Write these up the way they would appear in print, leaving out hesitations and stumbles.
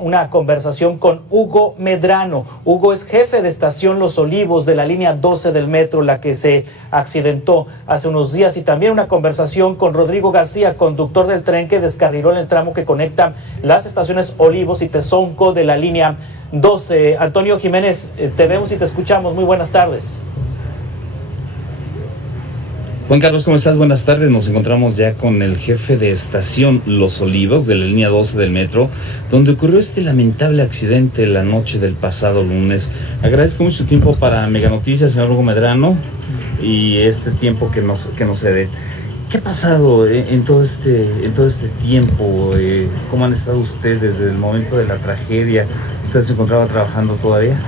Una conversación con Hugo Medrano. Hugo es jefe de estación Los Olivos de la línea 12 del metro, la que se accidentó hace unos días, y también una conversación con Rodrigo García, conductor del tren que descarriló en el tramo que conecta las estaciones Olivos y Tezonco de la línea 12. Antonio Jiménez, te vemos y te escuchamos. Muy buenas tardes. Juan Carlos, ¿cómo estás? Buenas tardes. Nos encontramos ya con el jefe de estación Los Olivos de la línea 12 del metro, donde ocurrió este lamentable accidente la noche del pasado lunes. Agradezco mucho su tiempo para Mega Noticias, señor Hugo Medrano, y este tiempo que nos cede. ¿Qué ha pasado en todo este tiempo? ¿Cómo han estado ustedes desde el momento de la tragedia? ¿Usted se encontraba trabajando todavía?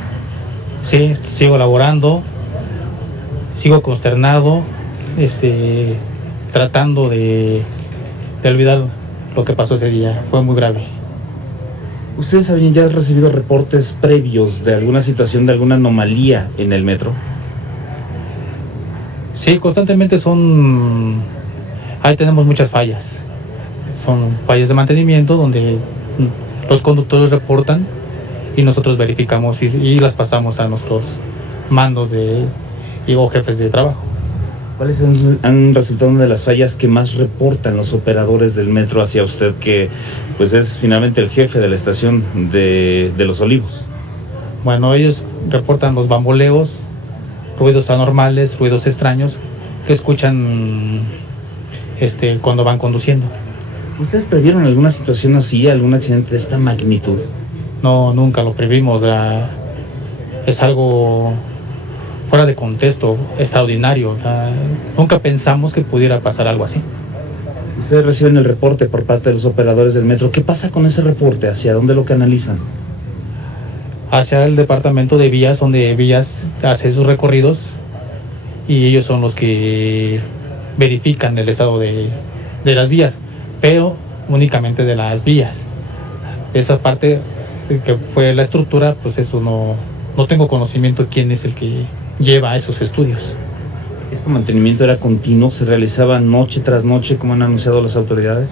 Sí, sigo laborando, sigo consternado, tratando de olvidar lo que pasó ese día. Fue muy grave. ¿Ustedes habían ya recibido reportes previos de alguna situación, de alguna anomalía en el metro? Sí, constantemente ahí tenemos muchas fallas. Son fallas de mantenimiento donde los conductores reportan y nosotros verificamos y las pasamos a nuestros mandos o jefes de trabajo. ¿Cuáles han resultado una de las fallas que más reportan los operadores del metro hacia usted, que pues es finalmente el jefe de la estación de Los Olivos? Bueno, ellos reportan los bamboleos, ruidos anormales, ruidos extraños que escuchan cuando van conduciendo. ¿Ustedes previeron alguna situación así, algún accidente de esta magnitud? No, nunca lo previmos. Es algo fuera de contexto, extraordinario. Nunca pensamos que pudiera pasar algo así. Ustedes reciben el reporte por parte de los operadores del metro. ¿Qué pasa con ese reporte? ¿Hacia dónde lo canalizan? Hacia el departamento de vías, donde vías hace sus recorridos y ellos son los que verifican el estado de las vías, pero únicamente de las vías. De esa parte que fue la estructura, pues eso no tengo conocimiento de quién es el que lleva esos estudios. ¿Este mantenimiento era continuo? ¿Se realizaba noche tras noche, como han anunciado las autoridades?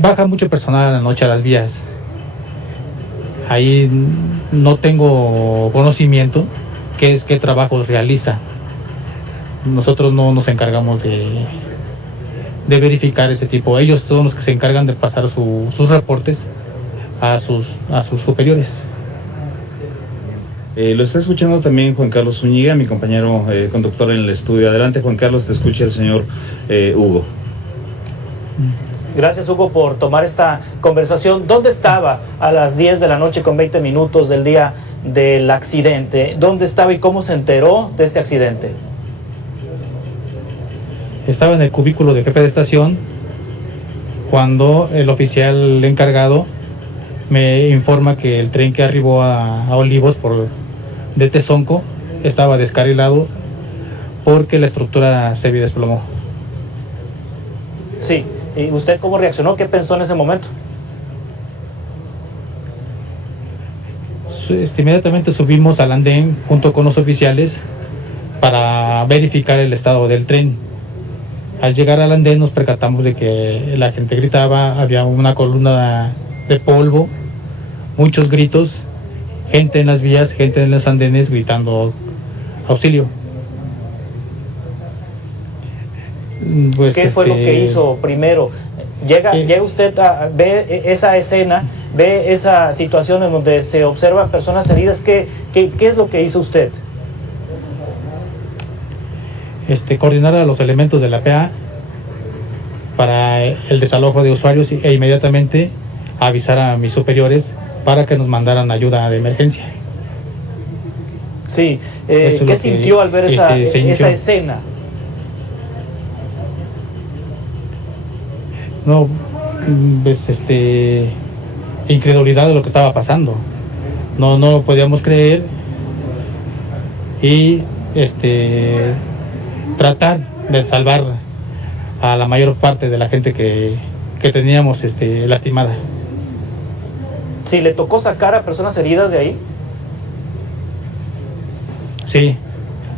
Baja mucho personal a la noche a las vías. Ahí no tengo conocimiento qué trabajos realiza. Nosotros no nos encargamos de verificar ese tipo. Ellos son los que se encargan de pasar sus reportes a sus superiores. Lo está escuchando también Juan Carlos Zúñiga, mi compañero conductor en el estudio. Adelante, Juan Carlos, te escucha el señor Hugo. Gracias, Hugo, por tomar esta conversación. ¿Dónde estaba a las 10 de la noche con 20 minutos del día del accidente? ¿Dónde estaba y cómo se enteró de este accidente? Estaba en el cubículo de jefe de estación cuando el oficial encargado me informa que el tren que arribó a Olivos de Tezonco estaba descarrilado porque la estructura se había desplomó. Sí. ¿Y usted cómo reaccionó? ¿Qué pensó en ese momento? Inmediatamente subimos al andén junto con los oficiales para verificar el estado del tren. Al llegar al andén nos percatamos de que la gente gritaba, había una columna de polvo, muchos gritos, gente en las vías, gente en los andenes gritando auxilio. Pues ¿qué fue lo que hizo primero? Llega usted ve esa escena, ve esa situación en donde se observan personas heridas. ¿Qué es lo que hizo usted? Coordinar a los elementos de la PA para el desalojo de usuarios e inmediatamente avisar a mis superiores para que nos mandaran ayuda de emergencia. Sí, ¿qué sintió al ver esa escena? No, pues incredulidad de lo que estaba pasando. No lo podíamos creer y tratar de salvar a la mayor parte de la gente que teníamos lastimada. Sí, ¿le tocó sacar a personas heridas de ahí? Sí,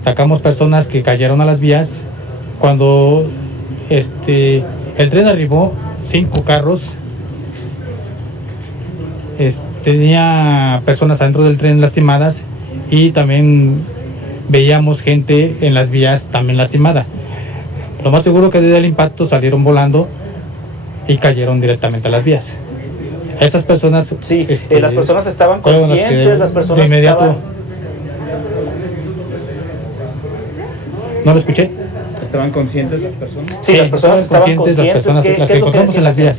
sacamos personas que cayeron a las vías cuando el tren arribó, 5 carros tenía personas adentro del tren lastimadas y también veíamos gente en las vías también lastimada. Lo más seguro que desde el impacto salieron volando y cayeron directamente a las vías. Esas personas... Sí, las personas estaban conscientes, las personas de inmediato, estaban... ¿No lo escuché? ¿Estaban conscientes las personas? Sí, las personas estaban conscientes. Las personas, ¿Qué las es que lo que encontramos decía en la las gente?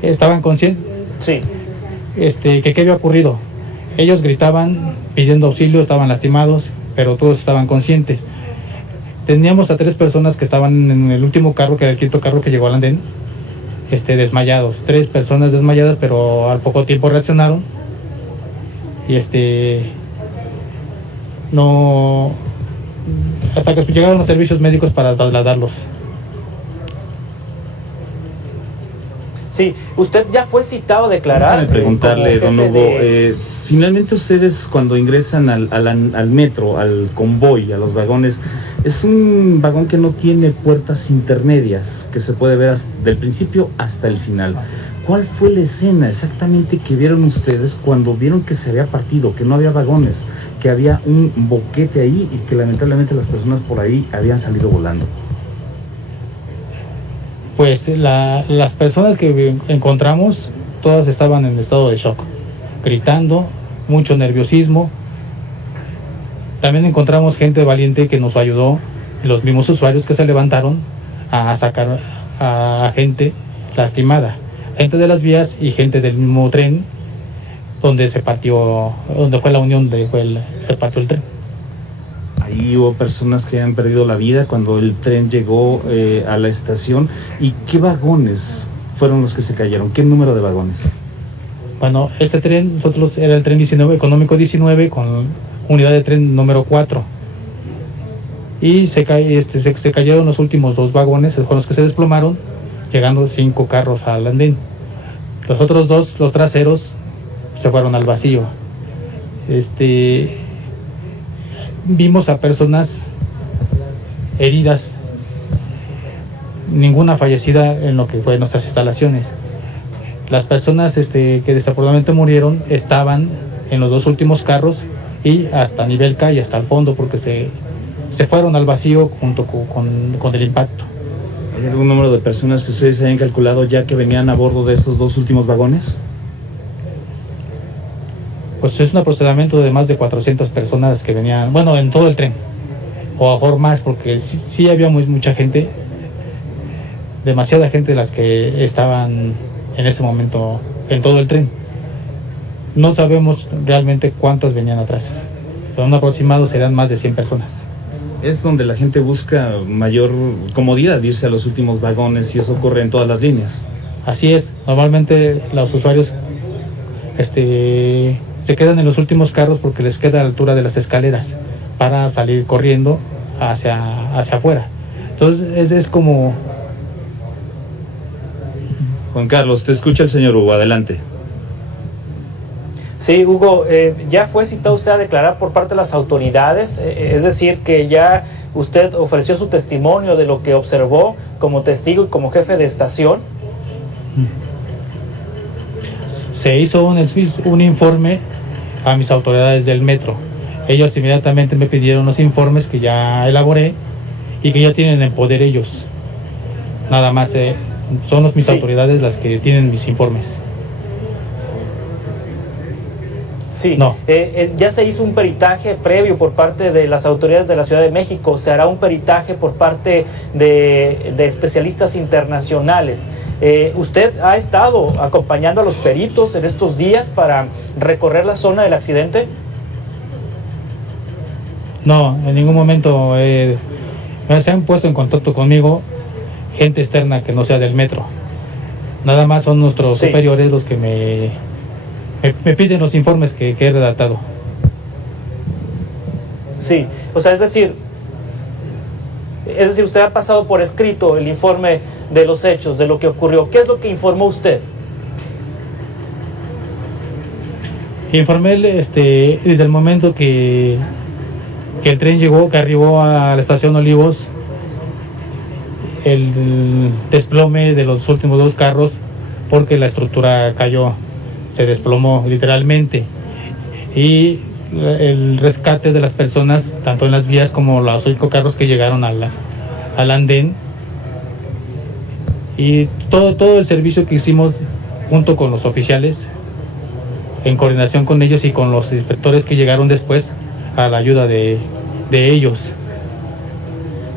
vías, estaban conscientes. Sí. Que qué había ocurrido. Ellos gritaban pidiendo auxilio, estaban lastimados, pero todos estaban conscientes. Teníamos a 3 personas que estaban en el último carro, que era el quinto carro que llegó al andén, desmayados. 3 personas desmayadas, pero al poco tiempo reaccionaron y no, hasta que llegaron los servicios médicos para trasladarlos. Sí, usted ya fue citado a declarar. Déjame preguntarle, don Hugo, finalmente ustedes cuando ingresan al metro, al convoy, a los vagones, es un vagón que no tiene puertas intermedias, que se puede ver del principio hasta el final. ¿Cuál fue la escena exactamente que vieron ustedes cuando vieron que se había partido, que no había vagones, que había un boquete ahí y que lamentablemente las personas por ahí habían salido volando? Pues las personas que encontramos, todas estaban en estado de shock, gritando, mucho nerviosismo. También encontramos gente valiente que nos ayudó, los mismos usuarios que se levantaron a sacar a gente lastimada, gente de las vías y gente del mismo tren donde se partió, donde fue la unión, se partió el tren. Ahí hubo personas que han perdido la vida cuando el tren llegó a la estación. ¿Y qué vagones fueron los que se cayeron? ¿Qué número de vagones? Bueno, este tren, nosotros era el tren 19, económico 19, con unidad de tren número 4. Y se cayeron los últimos 2 vagones, fueron los que se desplomaron, llegando 5 carros al andén. Los otros 2, los traseros, se fueron al vacío. Vimos a personas heridas, ninguna fallecida en lo que fue nuestras instalaciones. Las personas que desafortunadamente murieron estaban en los 2 últimos carros y hasta nivel calle, hasta el fondo, porque se fueron al vacío junto con el impacto. ¿Hay algún número de personas que ustedes hayan calculado ya que venían a bordo de estos 2 últimos vagones? Pues es un aproximamiento de más de 400 personas que venían, bueno, en todo el tren, o a lo mejor más, porque sí había mucha gente, demasiada gente de las que estaban en ese momento en todo el tren. No sabemos realmente cuántas venían atrás, pero un aproximado serán más de 100 personas. Es donde la gente busca mayor comodidad, irse a los últimos vagones, y eso ocurre en todas las líneas. Así es, normalmente los usuarios se quedan en los últimos carros porque les queda a la altura de las escaleras para salir corriendo hacia afuera. Entonces es como... Juan Carlos, te escucha el señor Hugo, adelante. Sí, Hugo, ya fue citado usted a declarar por parte de las autoridades, es decir, que ya usted ofreció su testimonio de lo que observó como testigo y como jefe de estación. Se hizo un informe a mis autoridades del metro. Ellos inmediatamente me pidieron los informes que ya elaboré y que ya tienen en poder ellos. Nada más, son mis autoridades las que tienen mis informes. Sí, no. Ya se hizo un peritaje previo por parte de las autoridades de la Ciudad de México, se hará un peritaje por parte de especialistas internacionales. ¿Usted ha estado acompañando a los peritos en estos días para recorrer la zona del accidente? No, en ningún momento se han puesto en contacto conmigo gente externa que no sea del metro. Nada más son nuestros superiores los que me piden los informes que he redactado. Sí, o sea, es decir, usted ha pasado por escrito el informe de los hechos, de lo que ocurrió. ¿Qué es lo que informó usted? Informé desde el momento que el tren llegó, que arribó a la estación Olivos, el desplome de los últimos 2 carros, porque la estructura cayó. se desplomó literalmente, y el rescate de las personas, tanto en las vías como los 5 carros que llegaron al andén, y todo el servicio que hicimos junto con los oficiales, en coordinación con ellos y con los inspectores que llegaron después a la ayuda de ellos.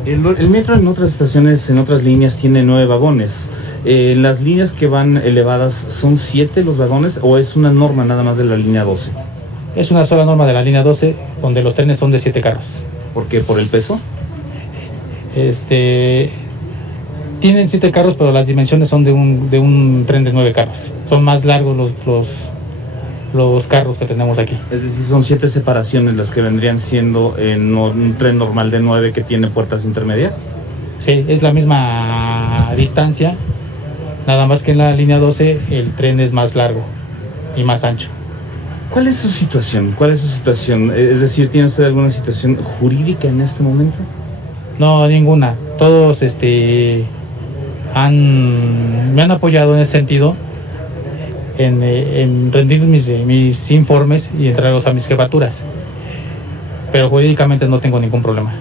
El metro en otras estaciones, en otras líneas, tiene 9 vagones. ¿Las líneas que van elevadas son 7 los vagones o es una norma nada más de la línea 12? Es una sola norma de la línea 12, donde los trenes son de 7 carros. ¿Por qué? ¿Por el peso? Tienen 7 carros, pero las dimensiones son de un tren de 9 carros. Son más largos los carros que tenemos aquí. Es decir, son 7 separaciones las que vendrían siendo en un tren normal de 9 que tiene puertas intermedias. Sí, es la misma distancia, nada más que en la línea 12 el tren es más largo y más ancho. ¿Cuál es su situación? Es decir, ¿tiene usted alguna situación jurídica en este momento? No, ninguna. Todos me han apoyado en ese sentido, en rendir mis informes y entregarlos a mis jefaturas. Pero jurídicamente no tengo ningún problema.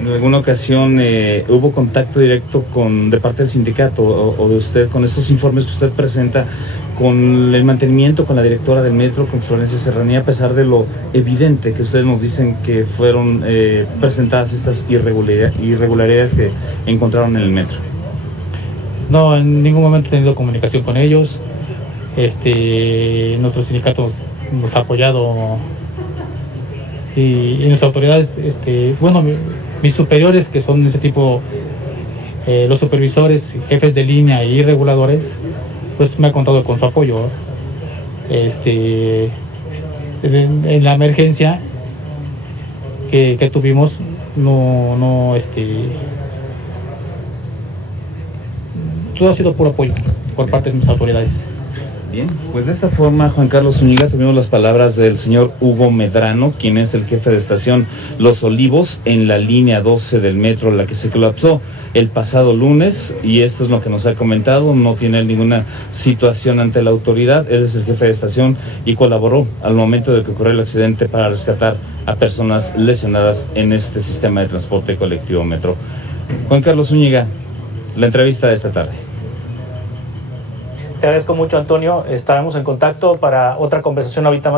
¿En alguna ocasión hubo contacto directo de parte del sindicato o de usted con estos informes que usted presenta, con el mantenimiento, con la directora del metro, con Florencia Serranía, a pesar de lo evidente que ustedes nos dicen que fueron presentadas estas irregularidades que encontraron en el metro? No, en ningún momento he tenido comunicación con ellos. Nuestro sindicato nos ha apoyado y nuestras autoridades, mis superiores, que son de ese tipo, los supervisores, jefes de línea y reguladores, pues me han contado con su apoyo. En la emergencia que tuvimos, todo ha sido puro apoyo por parte de mis autoridades. Bien, pues de esta forma, Juan Carlos Zúñiga, tuvimos las palabras del señor Hugo Medrano, quien es el jefe de estación Los Olivos en la línea 12 del metro, la que se colapsó el pasado lunes, y esto es lo que nos ha comentado. No tiene ninguna situación ante la autoridad. Él es el jefe de estación y colaboró al momento de que ocurrió el accidente para rescatar a personas lesionadas en este sistema de transporte colectivo metro. Juan Carlos Zúñiga, la entrevista de esta tarde. Te agradezco mucho, Antonio. Estaremos en contacto para otra conversación ahorita más.